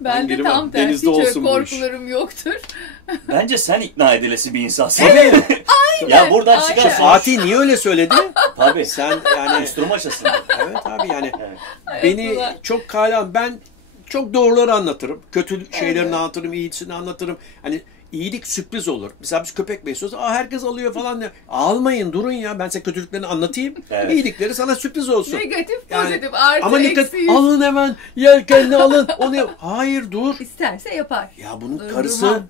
Ben de girmem. tam tersi. Denizde Hiç öyle olsun bu iş. korkularım yoktur. Bence sen ikna edilesi bir insansın. Tabii. Ya buradan Aynen. çıkan sonuç. Fatih niye öyle söyledi? Tabii. Sen yani Üstürüm aşasın. evet abi yani Evet. beni Ulan. çok kale ben çok doğruları anlatırım. Kötü şeylerini Evet. anlatırım, iyisini anlatırım. Hani İyilik sürpriz olur. Mesela biz köpek besliyoruz. Herkes alıyor falan diye. Almayın, durun ya. Ben size kötülüklerini anlatayım. Evet. İyilikleri sana sürpriz olsun. Negatif, Yani, pozitif, artı, ama dikkat, eksi. alın hemen. Yelkenli alın. Onu hayır, dur. İsterse yapar. Ya bunun Durdurmam. karısı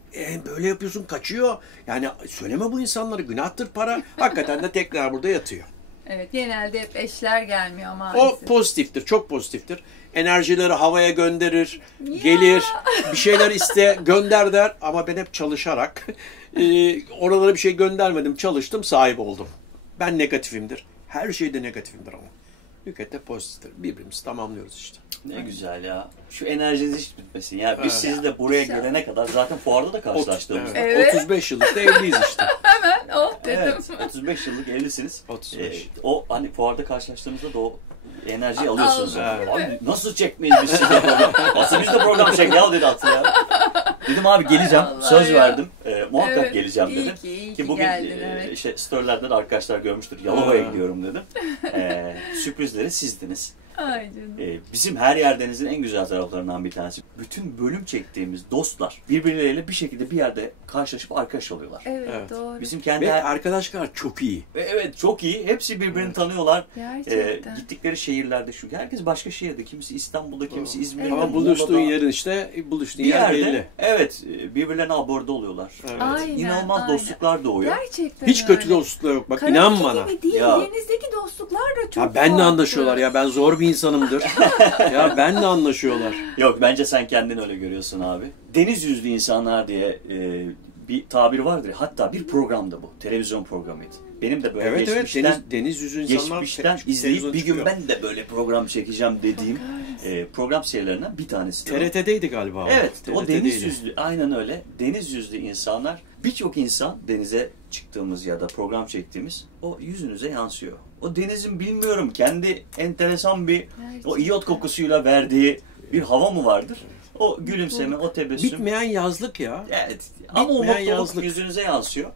böyle yapıyorsun, kaçıyor. Yani söyleme bu insanları. Günahtır para. Hakikaten de tekrar burada yatıyor. Evet, genelde hep eşler gelmiyor O maalesef. pozitiftir. Çok pozitiftir. Enerjileri havaya gönderir. Ya. Gelir. Bir şeyler iste, gönder der. Ama ben hep çalışarak oralara bir şey göndermedim. Çalıştım, sahip oldum. Ben negatifimdir. Her şeyde negatifimdir ama. Nükette pozitiftir. Birbirimizi tamamlıyoruz işte. Ne güzel ya. Şu enerjiniz hiç bitmesin ya. Biz Evet. sizle buraya gelene kadar zaten fuarda da karşılaştığımızda. Evet. 35 yıllık da evliyiz işte. Hemen dedim. Evet, 35 yıllık evlisiniz. 35. O hani fuarda karşılaştığımızda da o enerjiyi alıyorsunuz. Aldım. Abi nasıl çekmeyiz biz size program? Aslında biz de program çek ya dedi Atı ya. Dedim abi geleceğim. Allah Söz ya. verdim. Muhakkak Evet, geleceğim iyi dedim. ki bugün geldin, evet. işte storylerde de arkadaşlar görmüştür. Yalova'ya gidiyorum dedim. Sürprizleri sizdiniz. Ay canım. Bizim Her Yerdeniz'in en güzel taraflarından bir tanesi. Bütün bölüm çektiğimiz dostlar birbirleriyle bir şekilde bir yerde karşılaşıp arkadaş oluyorlar. Evet, Evet. doğru. Bizim kendi Ve arkadaşlar çok iyi. evet çok iyi. Hepsi birbirini tanıyorlar. Gerçekten. Gittikleri şehirlerde çünkü herkes başka şehirde. Kimisi İstanbul'da, kimisi İzmir'de. Evet. Ama buluştuğun Muğla'da. yerin işte, buluştuğun Bir yer yerde, belli. evet, birbirlerine aborde oluyorlar. Evet. Aynen, İnanılmaz aynen. dostluklar doğuyor. Gerçekten Hiç kötü öyle. dostluklar yok. Bak Karadaki inan bana. gibi değil. Ya. Denizdeki dostluklar da çok Ya benle farklı. anlaşıyorlar ya. Ben zor bir insanımdır. Ya benle anlaşıyorlar. Yok bence sen kendini öyle görüyorsun abi. Deniz yüzlü insanlar diye bir tabir vardır. Hatta bir programdı bu. Televizyon programıydı. Benim de böyle Evet geçmişten, deniz yüzü insanlar geçmişten te- izleyip televizyon bir gün çıkıyor. ben de böyle program çekeceğim dediğim program serilerinden bir tanesi. TRT'deydi galiba o. Evet, o deniz TRT'deydi. yüzlü, aynen öyle. Deniz yüzlü insanlar, birçok insan denize çıktığımız ya da program çektiğimiz o yüzünüze yansıyor. O denizin bilmiyorum kendi enteresan bir o iyot kokusuyla verdiği bir hava mı vardır? O gülümseme, o tebessüm. Bitmeyen yazlık ya. Evet. Ama o Bitmeyen mutluluk yazlık. yüzünüze yansıyor.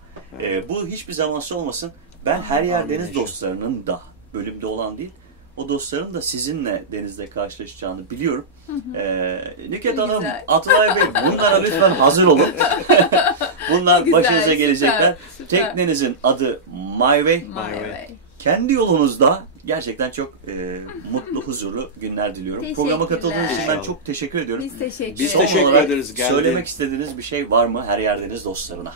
Bu hiçbir zaman olmasın. Ben Her Yer Amin Deniz inşallah. dostlarının da bölümde olan değil, o dostların da sizinle denizde karşılaşacağını biliyorum. Nükhet Ne Hanım, güzel. Atılay Bey bunlara lütfen hazır olun. Bunlar Güzel, başınıza süper, gelecekler. süper. Teknenizin adı My Way. My way. Kendi yolunuzda gerçekten çok mutlu, huzurlu günler diliyorum. Programa katıldığınız için ben İnşallah. çok teşekkür ediyorum. Biz teşekkür Biz Son ederiz. teşekkür olarak ederiz, geldi. Söylemek istediğiniz bir şey var mı Her Yerdeniz dostlarına?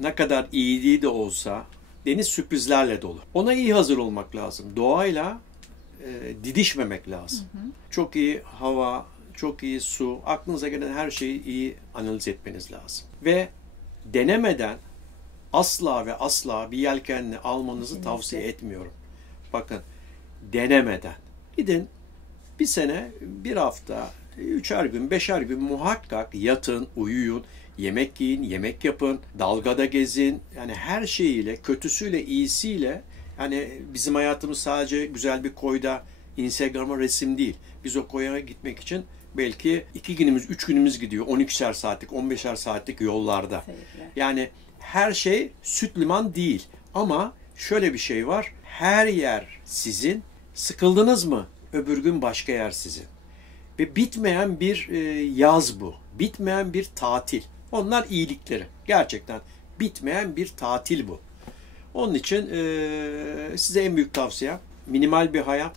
Ne kadar iyiliği de olsa deniz sürprizlerle dolu. Ona iyi hazır olmak lazım. Doğayla didişmemek lazım. Çok iyi hava, çok iyi su, aklınıza gelen her şeyi iyi analiz etmeniz lazım. Ve denemeden asla ve asla bir yelkenli almanızı Kesinlikle. tavsiye etmiyorum. Bakın, denemeden. Gidin bir sene, bir hafta, 3'er gün, 5'er gün muhakkak yatın, uyuyun, yemek yiyin, yemek yapın, dalgada gezin. Yani her şeyiyle, kötüsüyle, iyisiyle, yani bizim hayatımız sadece güzel bir koyda Instagram'a resim değil. Biz o koya gitmek için belki 2 günümüz, 3 günümüz gidiyor. 12'şer saatlik, 15'er saatlik yollarda. Teşekkürler. Yani her şey süt liman değil. Ama şöyle bir şey var. Her yer sizin. Sıkıldınız mı? Öbür gün başka yer sizin. Ve bitmeyen bir yaz bu. Bitmeyen bir tatil. Onlar iyilikleri. Gerçekten bitmeyen bir tatil bu. Onun için size en büyük tavsiyem minimal bir hayat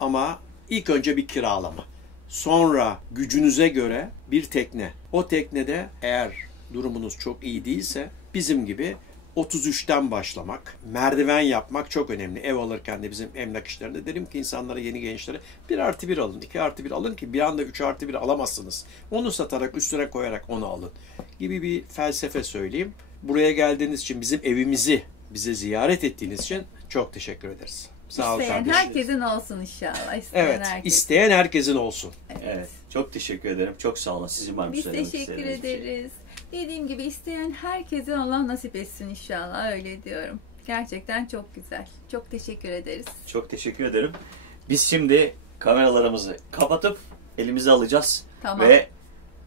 ama ilk önce bir kiralama. Sonra gücünüze göre bir tekne. O teknede eğer durumunuz çok iyi değilse bizim gibi 33'ten başlamak, merdiven yapmak çok önemli. Ev alırken de bizim emlak işlerinde derim ki insanlara, yeni gençlere 1+1 alın, 2+1 alın ki bir anda 3+1 alamazsınız. Onu satarak, üstüne koyarak onu alın gibi bir felsefe söyleyeyim. Buraya geldiğiniz için, bizim evimizi bize ziyaret ettiğiniz için çok teşekkür ederiz. Sağ ol İsteyen kardeşim. herkesin olsun inşallah. İsteyen Evet, herkes. isteyen herkesin olsun. Evet. Çok teşekkür ederim. Çok sağ olun. Sizin var mı Biz söylemek teşekkür istediğiniz bir şey? ederiz. Dediğim gibi isteyen herkese Allah nasip etsin inşallah, öyle diyorum. Gerçekten çok güzel. Çok teşekkür ederiz. Çok teşekkür ederim. Biz şimdi kameralarımızı kapatıp elimize alacağız. Tamam. Ve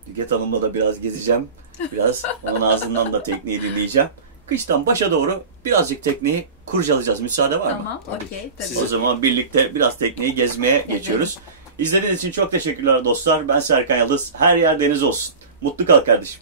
Nükhet Hanım'la da biraz gezeceğim. Biraz onun ağzından da tekniği dinleyeceğim. Kıştan başa doğru birazcık tekneyi kurcalayacağız. Müsaade var mı? Tamam, Tabii. okey. Tabii. O zaman birlikte biraz tekneyi gezmeye geçiyoruz. İzlediğiniz için çok teşekkürler dostlar. Ben Serkan Yıldız. Her yer deniz olsun. Mutlu kal kardeşim.